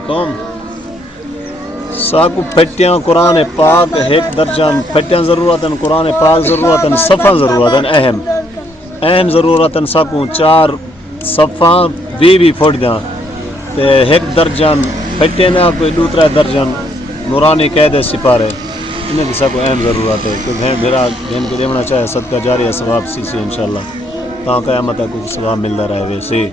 علیکم ساکو پھٹیاں قرآن پاک ایک درجان پھٹیاں ضرورتاً قرآن پاک ضرورتاً صفحہ ضرورتاً اہم ضرورتاً ساکو 4 صفحہ بھی پھٹ دیاں تے ایک درجان پھٹے نہ کوئی 2-3 درجن نورانی قید سپارے انہیں کی ساکو اہم ضرورت ہے کہ بہن بھیرا بہن کو دیونا چاہے صدقہ جاریہ ثواب سی انشاءاللہ تاں قیامت کو ثواب ملتا رہے ویسے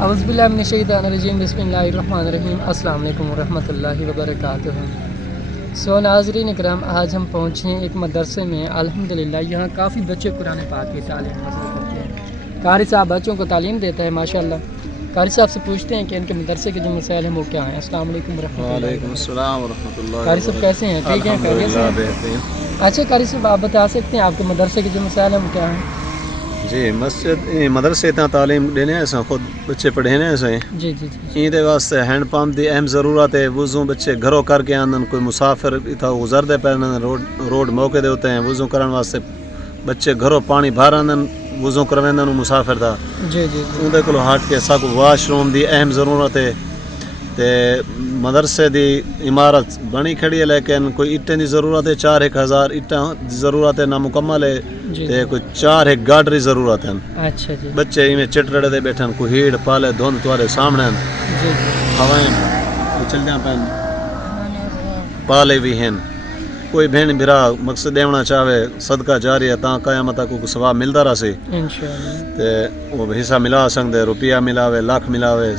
اعوذ باللہ من الشیطان الرجیم بسم اللہ الرحمن الرحیم السلام علیکم ورحمۃ اللہ وبرکاتہ ناظرین اکرام آج ہم پہنچے ہیں ایک مدرسے میں الحمدللہ یہاں کافی بچے قرآن پاک کی تعلیم حاصل کرتے ہیں قاری صاحب بچوں کو تعلیم دیتا ہے ماشاءاللہ قاری صاحب سے پوچھتے ہیں کہ ان کے مدرسے کے جو مسائل ہیں وہ کیا ہیں السلام علیکم ورحمۃ اللہ وعلیکم السلام ورحمۃ اللہ قاری صاحب کیسے ہیں ٹھیک ہیں خیریت سے اچھا قاری صاحب آپ بتا سکتے ہیں آپ کے مدرسے کے جو مسائل ہیں وہ کیا ہیں جی مسجد مدرسے تا تعلیم دینے ایسا خود بچے پڑھے نے ایسا جی جی جی این دے واسطے ہینڈ پمپ دی اہم ضرورت ہے وضو بچے گھروں کر کے آندن کوئی مسافر تھا گزر دے پہ روڈ موقع دے ہوتے ہیں وضو کرن واسطے بچے گھروں پانی بھر آندن وضو کرویندن مسافر تھا جی جی ان دے کلو ہٹ کے ساکو واش روم دی اہم ضرورت ہے تے مدرسے دی عمارت بنی کھڑی ہے لیکن کوئی اٹیں دی ضرورت ہے 4-1000 اٹاں دی ضرورت ہے نامکمل ہے تے کوئی 4 گاڈری ضرورت ہے اچھا جی بچے میں چٹڑے دے بیٹھن کوئی ہیڑ پالے دھند توارے سامنے جی ہوائیں چل جاں پہن پالے بھی ہیں کوئی بہن بھرا مقصد دیونا چاہے صدقہ جاری ہے تاں قیامت کو ثواب ملتا رہا سی انشاءاللہ تے وہ حصہ ملا سکتے روپیہ ملاوے لاکھ ملاوے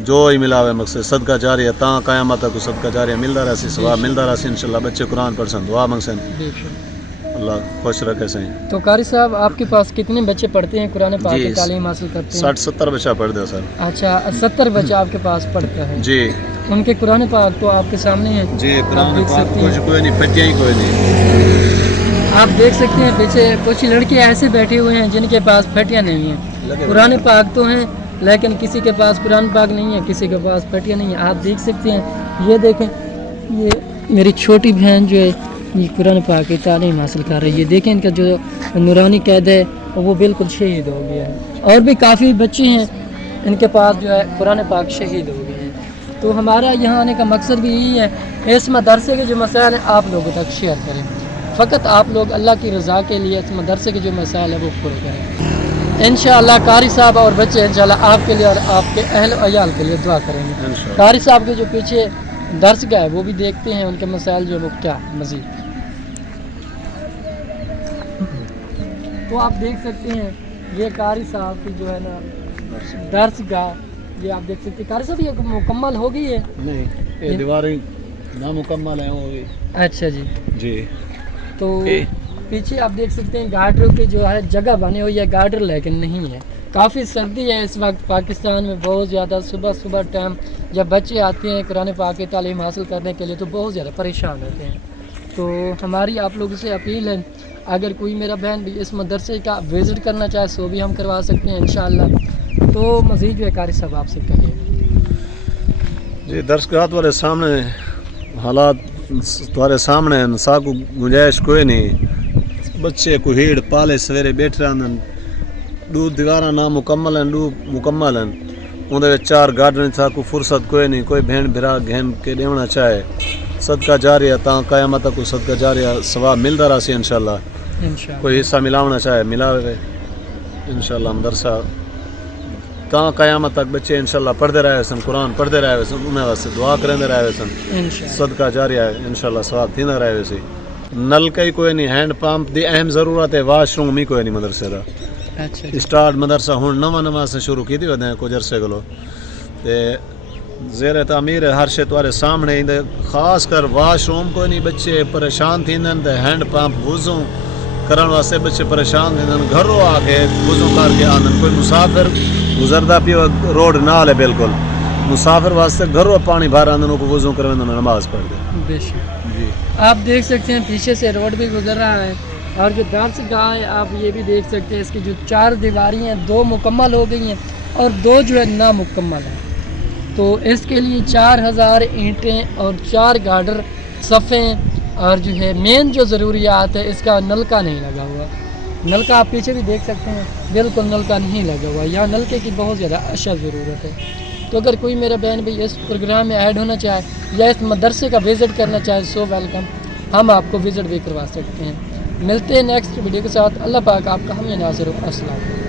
جو ہی ملاوے مقصد صدقہ جاری ہے تاں قیامت کو صدقہ جاری ملتا رہا سی ثواب ملتا رہا سی انشاءاللہ بچے قرآن پڑھ سن دعا منگ سن اللہ خوش رکھے سیں تو قاری صاحب آپ کے پاس کتنے بچے پڑھتے ہیں قرآن پاک کی تعلیم حاصل کرتے ہیں 60-70 بچہ پڑھ دے سر اچھا 70 بچہ آپ کے پاس پڑھتا ہے جی ان کے قرآن پاک تو آپ کے سامنے ہیں جی قرآن پاک کچھ کوئی نہیں پھٹیاں ہی کوئی نہیں آپ دیکھ سکتے ہیں پیچھے کچھ لڑکے ایسے بیٹھے ہوئے ہیں جن کے پاس پھٹیاں نہیں ہیں قرآن پاک تو ہیں لیکن کسی کے پاس قرآن پاک نہیں ہے کسی کے پاس پھٹیاں نہیں ہیں آپ دیکھ سکتے ہیں یہ دیکھیں یہ میری چھوٹی بہن جو ہے یہ قرآن پاک کی تعلیم حاصل کر رہی ہے دیکھیں ان کا جو نورانی قید ہے وہ بالکل شہید ہو گیا ہے اور بھی کافی بچے ہیں ان کے پاس جو ہے قرآن پاک شہید ہو گئے ہیں تو ہمارا یہاں آنے کا مقصد بھی یہی ہے اس مدرسے کے جو مسائل ہیں آپ لوگوں تک شیئر کریں فقط آپ لوگ اللہ کی رضا کے لیے اس مدرسے کے جو مسائل ہیں وہ پورے کریں انشاءاللہ قاری صاحب اور بچے انشاءاللہ آپ کے لیے اور آپ کے اہل و عیال کے لیے دعا کریں گے قاری صاحب کے جو پیچھے درس گاہ ہے وہ بھی دیکھتے ہیں ان کے مسائل جو وہ کیا مزید تو آپ دیکھ سکتے ہیں یہ قاری صاحب کی جو ہے نا درس گاہ یہ آپ دیکھ سکتے ہیں قاری صاحب یہ مکمل ہو گئی ہے نہیں یہ دیواریں نامکمل ہیں ہوگی اچھا جی جی تو پیچھے آپ دیکھ سکتے ہیں گارڈر کی جو ہے جگہ بنی ہوئی ہے گارڈر لیکن نہیں ہے کافی سردی ہے اس وقت پاکستان میں بہت زیادہ صبح ٹائم جب بچے آتے ہیں قرآن پاک کی تعلیم حاصل کرنے کے لیے تو بہت زیادہ پریشان ہوتے ہیں تو ہماری آپ لوگوں سے اپیل ہے اگر کوئی میرا بہن بھی اس مدرسے کا وزٹ کرنا چاہے سو بھی ہم کروا سکتے ہیں انشاءاللہ تو مزید جو ہے قاری صاحب آپ سے کہیے جی درسگاہ والے سامنے حالات تمہارے سامنے ہیں ساکو گنجائش کوئی نہیں بچے کو ہیڑ پالے سویرے بیٹھ رہے ہیں دو دیوارہ نامکمل ہیں دو مکمل ہیں اندر 4 گارڈن تھا کوئی فرصت کوئی نہیں کوئی بہن بھرا گہن کے دیونا چاہے صدقہ جاریہ تاں قیامت کو صدقہ جاریہ ثواب ملتا رہا سی انشاءاللہ کوئی حصہ ملاونا چاہے ملاوے انشاءاللہ مدرسہ تاں قیامت تک بچے انشاءاللہ پڑھتے رہے سن قرآن پڑھتے رہے سن انہیں واسطے دعا کرتے رہے سن صدقہ جاریہ انشاءاللہ ثواب تھیندا رہے سی نلکا ہی کوئی نہیں ہینڈ پمپ دی اہم ضرورت ہے واش روم ہی کوئی نہیں مدرسے دا اسٹارٹ مدرسہ ہوں نواں سے شروع کی تھی ودیں کچھ عرصے گلو تے زیر تعمیر ہے ہر شے تمہارے سامنے خاص کر واش روم کوئی نہیں بچے پریشان تھیندن تے ہینڈ پمپ وضو کرن واسطے بچے پریشان تھیندن گھروں آ کے وضو کر کے آندن کوئی مسافر گزردا پیو روڈ نال ہے بالکل مسافر واسطے گھروں پانی بھر آندن کو وضو کروندن نماز پڑھ دے بے شک جی آپ دیکھ سکتے ہیں پیچھے سے روڈ بھی گزر رہا ہے اور جو درس گاہ ہے آپ یہ بھی دیکھ سکتے ہیں اس کی جو 4 دیواری ہیں 2 مکمل ہو گئی ہیں اور 2 جو ہے نامکمل ہیں تو اس کے لیے 4000 اینٹیں اور 4 گارڈر صفیں اور جو ہے مین جو ضروریات ہے اس کا نلکا نہیں لگا ہوا. نلکا آپ پیچھے بھی دیکھ سکتے ہیں, بالکل نلکا نہیں لگا ہوا. یہاں نلکے کی بہت زیادہ اشد ضرورت ہے. تو اگر کوئی میرا بہن بھائی اس پروگرام میں ایڈ ہونا چاہے یا اس مدرسے کا وزٹ کرنا چاہے, سو ویلکم, ہم آپ کو وزٹ بھی کروا سکتے ہیں. ملتے ہیں نیکسٹ ویڈیو کے ساتھ. اللہ پاک آپ کا ہمیں ناصر ہو. السلام علیکم.